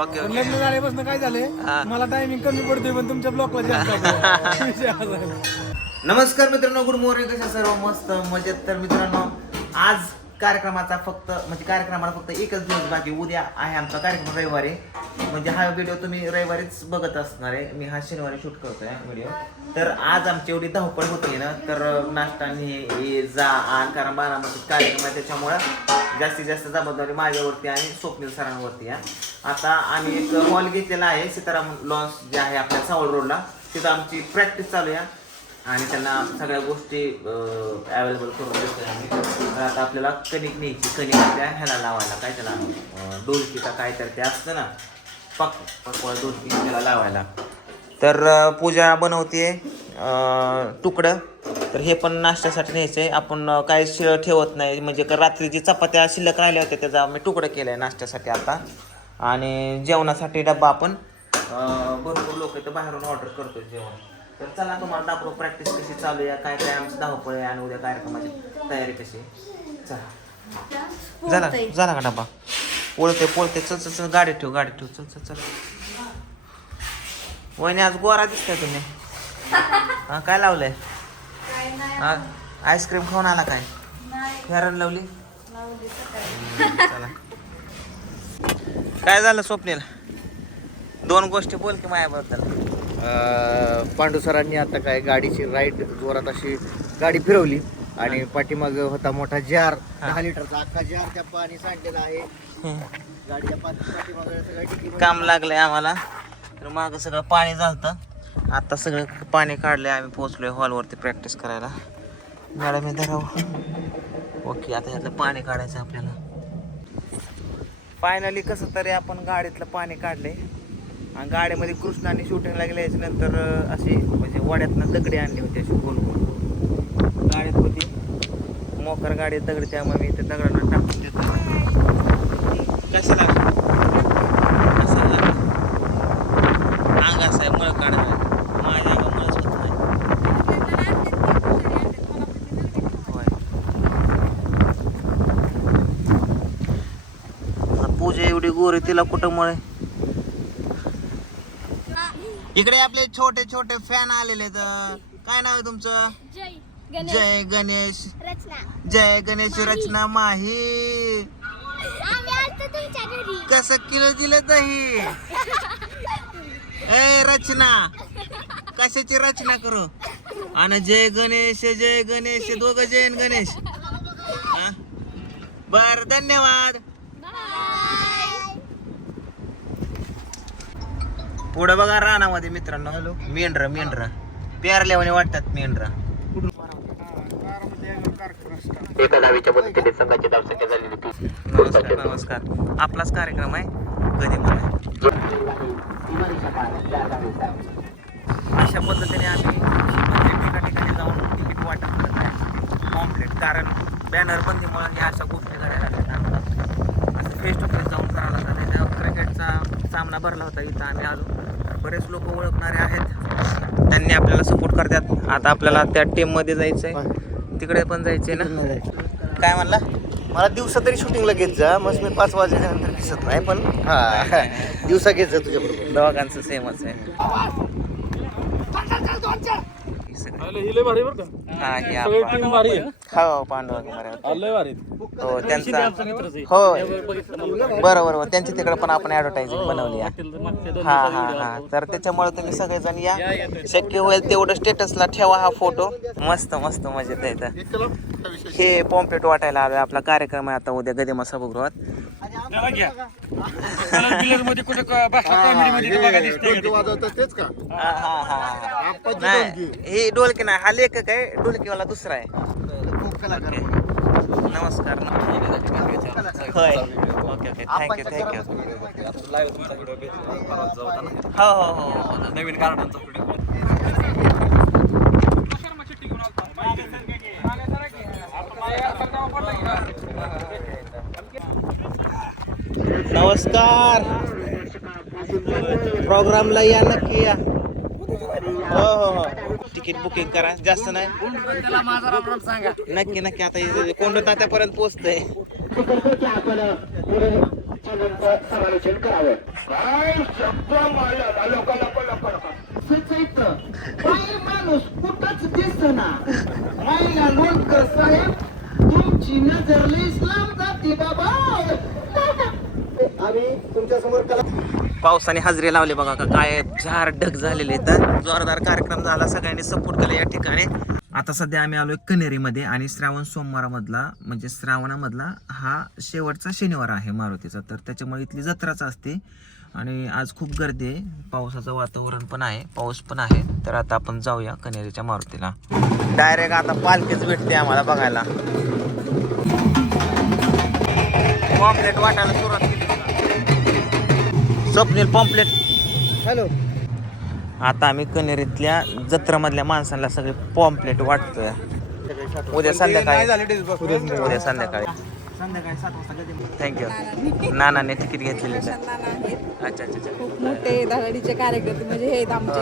Okay पण okay लग्न झाल्यापासून काय झालंय हा. मला टायमिंग कमी पडतोय पण तुमच्या ब्लॉकला जास्त आहे. विषय असा आहे. नमस्कार मित्रांनो, गुड मॉर्निंग. कशा सर्व मस्त मजेत. तर मित्रांनो, आज कार्यक्रमाचा कार्यक्रमाला फक्त एकच दिवस बाकी. उद्या आहे आमचा कार्यक्रम रविवारी. म्हणजे हा व्हिडिओ तुम्ही रविवारीच बघत असणार आहे. मी हा शनिवारी शूट करतोय व्हिडिओ. तर आज आमची एवढी धावपळ होती ना, तर नाश्ता हे जा आण, कारण बारामतीत कार्यक्रम आहे, त्याच्यामुळं जास्तीत जास्त जबाबदारी माझ्यावरती आणि स्वप्नील सरांवरती आहे. आता आम्ही एक हॉल घेतलेला आहे, सीताराम लॉन्स जे आहे आपल्या सावळ रोडला. तिथं आमची प्रॅक्टिस चालू आहे आणि त्यांना सगळ्या गोष्टी अवेलेबल करून देतोय आम्ही. तर आता आपल्याला कणिक न्यायची, कणिक आपल्या ह्याला लावायला, काय त्याला डोलकी का काय तर ते असतं ना, पकवळ डोलकी त्याला लावायला. तर पूजा बनवते तुकडं. तर हे पण नाश्त्यासाठी न्यायचं आहे. आपण काही शिळ ठेवत नाही, म्हणजे रात्रीची चपात्या शिल्लक राहिल्या होत्या, त्याचा आम्ही तुकडं केलं आहे नाश्त्यासाठी आता. आणि जेवणासाठी डब्बा आपण भरपूर लोक इथं बाहेरून ऑर्डर करतो जेवण. तर चला तुम्हाला दाखवू प्रॅक्टिस कशी चालू आहे, काय काय आमचं धावपळ आहे आणि उद्या कार्यक्रमाची तयारी कशी आहे. चला, झाला का डबा? पोळते चल चल चल, गाडी ठेव चल चल चल. वहिनी आज गोरा दिसताय तुम्ही. हा, काय लावलंय? हा, आईस्क्रीम खाऊन आला काय? फेरन लावली. चला, काय झालं स्वप्नील? दोन गोष्टी बोल की माझ्याबद्दल. पांडू सरांनी आता काय गाडीची राईट जोरात अशी गाडी फिरवली आणि पाठीमाग होता मोठा जार, 10 लिटरचा अख्खा जार त्या पाणी सांडलेला आहे गाडीच्या पाठीमाग. काम लागलंय आम्हाला. तर मागं सगळं पाणी झालतं, आता सगळं पाणी काढलंय. आम्ही पोहोचलोय हॉलवरती प्रॅक्टिस करायला. मॅडम धराव. ओके, आता ह्यातलं पाणी काढायचं आपल्याला. फायनली कसं तरी आपण गाडीतलं पाणी काढलंय. आणि गाडीमध्ये कृष्णाने शूटिंगला गेल्याच्या नंतर अशी म्हणजे वड्यातनं दगडी आणली होती, अशी गोल गोल गाडीत होती. मोकर गाडी दगडी, त्यामुळे मी त्या दगडांना टाकून देतो. कशाला असं अंग असं आहे, मळ काढायला. माझ्या अंगा मळच होत नाही. होय, पूजा एवढी गोरी, तिला कुठं मळ आहे? इकडे आपले छोटे छोटे फॅन आलेले आहेत. काय नाव आहे तुमचं? जय गणेश. जय गणेश रचना माही. कसं किलो दिलं दही? ए रचना, कशाची रचना करू? आणि जय गणेश दोघं जैन गणेश. बर, धन्यवाद. पुढे बघा रानामध्ये मित्रांनो मेंढर पेरल्यावाने वाटतात मेंढर. नमस्कार. आपलाच कार्यक्रम आहे कधी म्हणा. अशा पद्धतीने आम्ही ठिकाणी जाऊन तिकीट वाटप करत आहे कॉम्प्लीट. कारण बॅनर बंदीमुळे हे अशा गोष्टी घडायला लागतात. फेस टू फेस जाऊन करायला लागतात. क्रिकेटचा सामना भरला होता इथं. आम्ही अजून बरेच लोक ओळखणारे आहेत, त्यांनी आपल्याला सपोर्ट करतात. आता आपल्याला त्या टीममध्ये जायचंय, तिकडे पण जायचंय ना. काय म्हणला? मला दिवसा तरी शूटिंगला घेत जा, मग मी 5 वाजल्यानंतर दिसत नाही, पण हा दिवसा घेत जा तुझ्या बरोबर. दोघांचं सेमच आहे. हो, पांडव हो, त्यांचा हो बरोबर. त्यांच्या तिकडे पण आपण ऍडव्हर्टायझिंग बनवली आहे. हा. तर त्याच्यामुळे तुम्ही सगळेजण या, शक्य होईल तेवढं स्टेटसला ठेवा हा फोटो. मस्त मजेत आहे. हे पॉम्पलेट वाटायला आलं. आपला कार्यक्रम आहे आता उद्या गदिमा सभागृहात. हे डोलकी नाही, हा लेखक आहे. डोलकीवाला दुसरा आहे. नमस्कार. होय, ओके. थँक्यू. हो. नवीन गार्डनचा नमस्कार. प्रोग्रामला या, नक्की या. हो. तिकीट बुकिंग करा, जास्त नाही. नक्की. आता कोंड तात्यापर्यंत पोहोचतंय. चॅनलचं समालोचन करावं. काय शब्द मारला लोकांना माणूस कुठंच दिसना. मायला लोणकर साहेब तुमची नजर इस्लाम जाती बाबा. आम्ही तुमच्या समोर पावसाने हजेरी लावले बघा का काय चार ढग झालेले तर जोरदार कार्यक्रम झाला. सगळ्यांनी सपोर्ट केला या ठिकाणी. आता सध्या आम्ही आलोय कनेरीमध्ये आणि श्रावण सोमवारामधला म्हणजे श्रावणामधला हा शेवटचा शनिवार आहे मारुतीचा, तर त्याच्यामुळे इथली जत्राच असते आणि आज खूप गर्दी आहे. पावसाचं वातावरण पण आहे, पाऊस पण आहे. तर आता आपण जाऊया कनेरीच्या मारुतीला. डायरेक्ट आता पालखीच भेटते आम्हाला बघायला. पॉम्पलेट वाटायला सुरुवात केली. स्वप्नील पॉम्पलेट. हॅलो. आता आम्ही कनेरीतल्या जत्रामधल्या माणसांना सगळे पॉम्पलेट वाटतोय. उद्या संध्याकाळी उद्या संध्याकाळी 7 वाजता. थँक्यू. नानाने तिकीट घेतलेले. अच्छा अच्छा अच्छा. खूप मोठे धडाडीचे कार्यक्रम म्हणजे हे आमचे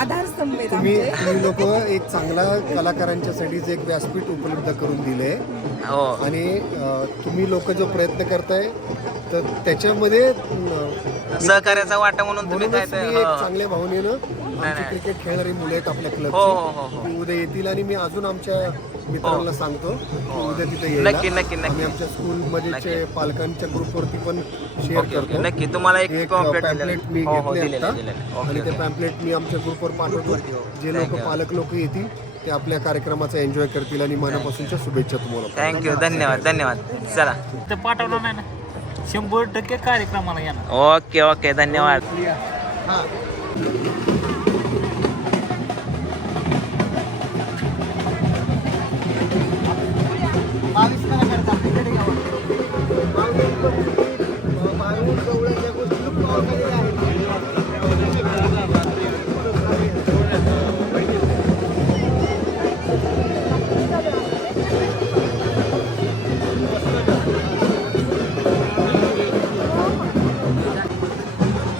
आधारस्तंभ आहेत तुम्ही आमचे. लोक एक चांगला कलाकारांच्यासाठीच एक व्यासपीठ उपलब्ध करून दिले हो. आणि तुम्ही लोक जो प्रयत्न करताय तर त्याच्यामध्ये सहकार्याचा वाटा म्हणून तुम्ही काय म्हणूनच मी एक चांगल्या भावनेनं आमची क्रिकेट खेळणारी मुलं आहेत आपल्या हो हो हो क्लबची हो. ती उद्या येतील आणि मी अजून आमच्या मित्रांना सांगतो की उद्या तिथे नक्की यायला. नक्की आम्ही नक्की आमच्या स्कूलमध्ये पालकांच्या ग्रुपवरती पण शेअर ओके ओके करतो. नक्की तुम्हाला एक एक पॉम्पलेट पॅम्पलेट मी हो हो घेतले दिलेलं आता दिलेलं. आणि ओके ते ओके. पॅम्पलेट मी आमच्या ग्रुपवर पाठवतो. जे लोक पालक लोक येतील ते आपल्या कार्यक्रमाचा एन्जॉय करतील आणि मनापासूनच्या शुभेच्छा तुम्हाला. थँक्यू. धन्यवाद धन्यवाद. चला ते पाठवलं नाही ना 100% कार्यक्रमाला येणार. ओके ओके धन्यवाद.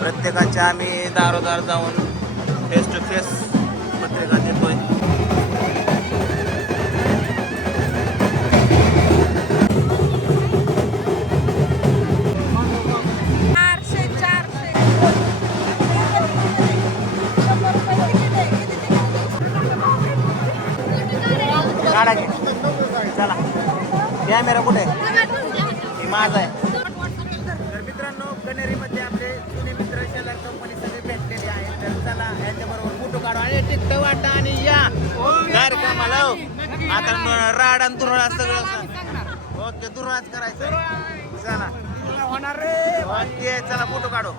प्रत्येकाच्या आम्ही दारोदार जाऊन फेस टू फेस पत्रिका देतोय. काढा की. चला कॅमेरा कुठे आहे? माझा आहे. तर मित्रांनो कनेरीमध्ये आपले जुने मित्र शेलार कंपनी सगळे भेटलेले आहेत. तर चला यांच्याबरोबर फोटो काढू आणि तिकट वाटा आणि या कार्यक्रमाला. आता राड आणि दुरळा सगळं ओके दुरळाच करायचं. चला ओके चला फोटो काढू.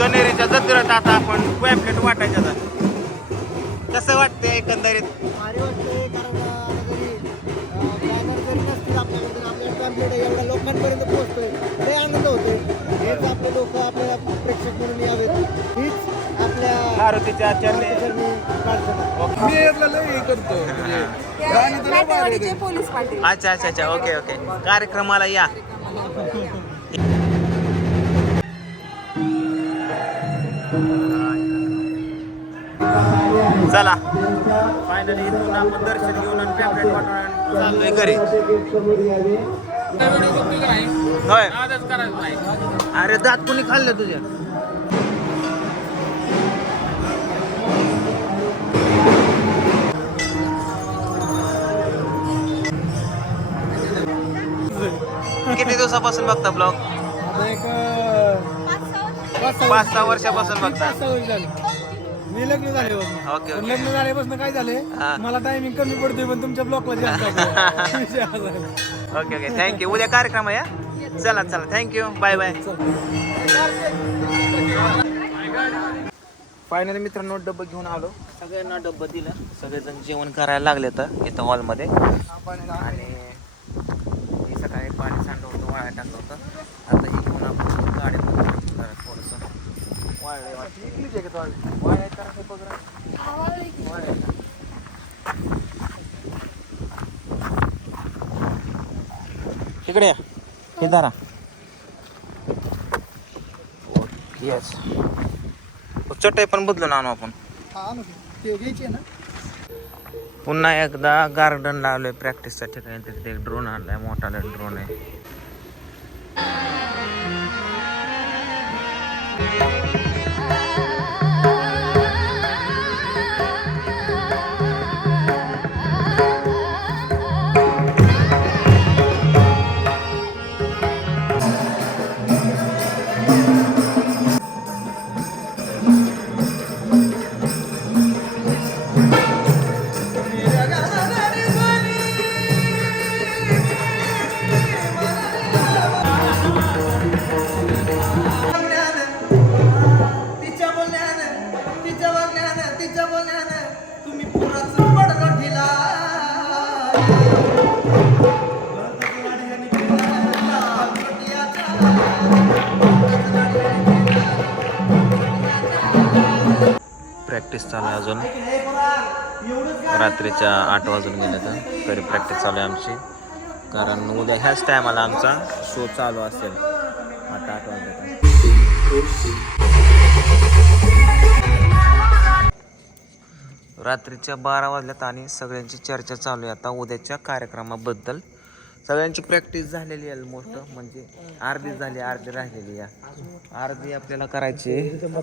कनेरीच्या जत्रेत आता आपण पॅम्पलेट वाटायच्या. कसं वाटतंय एकंदरीत? भारी वाटतंय कारण बॅनर जरी नसतील आपल्याकडे आपल्या पॅम्पलेट एवढ्या लोकांपर्यंत पोहोचतोय लय आनंद होतोय. हेच आपले लोक आपल्या प्रेक्षक म्हणून यावेत हीच आपल्या मारुतीच्या चरणी प्रार्थना. लाटेवाडीचे पोलीस पाटील. अच्छा अच्छा अच्छा ओके ओके. कार्यक्रमाला या. चला फायनली इथून आपण दर्शन घेऊन आणि पॅम्पलेट वाटून चाललोय घरी. होय अरे दात कोणी खाल्लं तुझ्या? किती दिवसापासून बघता ब्लॉग? एक 5-6 वर्षापासून बघता. मी लग्न झाल्यापासून. ओके पण ओके लग्न झाल्यापासून काय झाले हा. मला टायमिंग कमी पडतोय पण तुमच्या ब्लॉकला जास्त आहे. विषय असा आहे. Okay okay thank you. उद्या कार्यक्रम आहे. चला चला थँक्यू बाय बाय. फायनली मित्रांनो डब्बा घेऊन आलो. सगळ्यांना डब्बा दिलं. सगळेजण जेवण करायला लागले तर इथं हॉलमध्ये. आणि मी सकाळी पाणी सांडलं होतं वाळ्या टाकलं होतं. आता हे घेऊन आपण गाडीमध्ये थोडंसं वाळले वाटतं वाळ्या करा हे बघ वाळ्या. इकडे हे धरा. येस चटई पण बदलून आणू आपण. पुन्हा एकदा गार्डन लावलंय प्रॅक्टिसच्या ठिकाणी. तिथे एक ड्रोन आणलाय मोठा ड्रोन आहे. तिच्या बोलण्यानं तिच्या वागण्यानं तिच्या बोलण्यानं तुम्ही पुराच पडलो ठिला प्रॅक्टिस चालू आहे अजून रात्रीच्या 8 वाजून गेले तर तरी प्रॅक्टिस चालू आहे आमची कारण उद्या ह्याच टायमाला आमचा शो चालू असेल आता 8 वाजता रात्रीच्या 12 वाजल्यात आणि सगळ्यांची चर्चा चालू आहे आता उद्याच्या कार्यक्रमाबद्दल सगळ्यांची प्रॅक्टिस झालेली आहे ऑलमोस्ट म्हणजे अर्धी झाली अर्धी राहिलेली आहे अर्धी आपल्याला करायची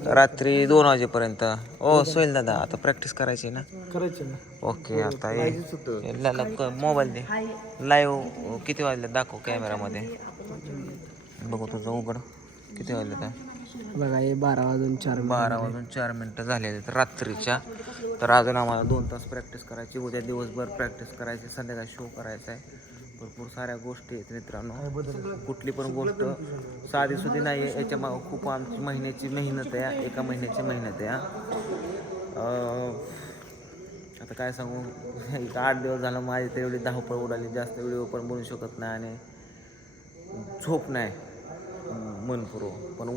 रात्री 2 वाजेपर्यंत ओ सोहेल दादा आता प्रॅक्टिस करायची ना करायचे ना. ओके आता मोबाईल दे लाईव्ह किती वाजले दाखव कॅमेरामध्ये बघू तुझं उघड किती वाजले तर बघा हे 12 वाजून 4 मिनटं झालेले आहेत रात्रीच्या तर अजून आम्हाला 2 तास प्रॅक्टिस करायची उद्या दिवसभर प्रॅक्टिस करायची संध्याकाळी शो करायचा आहे भरपूर साऱ्या गोष्टी आहेत मित्रांनो कुठली पण गोष्ट साधी सुधी नाही आहे याच्या मागं खूप आमची महिन्याची मेहनत आहे एका महिन्याची मेहनत आहे आता काय सांगू एक 8 दिवस झालं माझी तर एवढी धावपळ उडाली जास्त व्हिडिओ पण बनवू शकत नाही आणि झोप नाही मनपूर्वक पण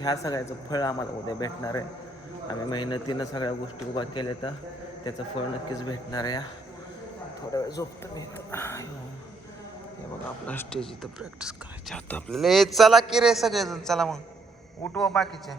ह्या सगळ्याचं फळ आम्हाला उद्या भेटणार आहे आम्ही मेहनतीनं सगळ्या गोष्टी उभा केल्या तर त्याचं फळ नक्कीच भेटणार आहे थोडा वेळ झोपतं मी हे बघा आपला स्टेज इथं प्रॅक्टिस करायची आता आपल्याला चला की रे सगळेजण चला मग उठवा बाकीचे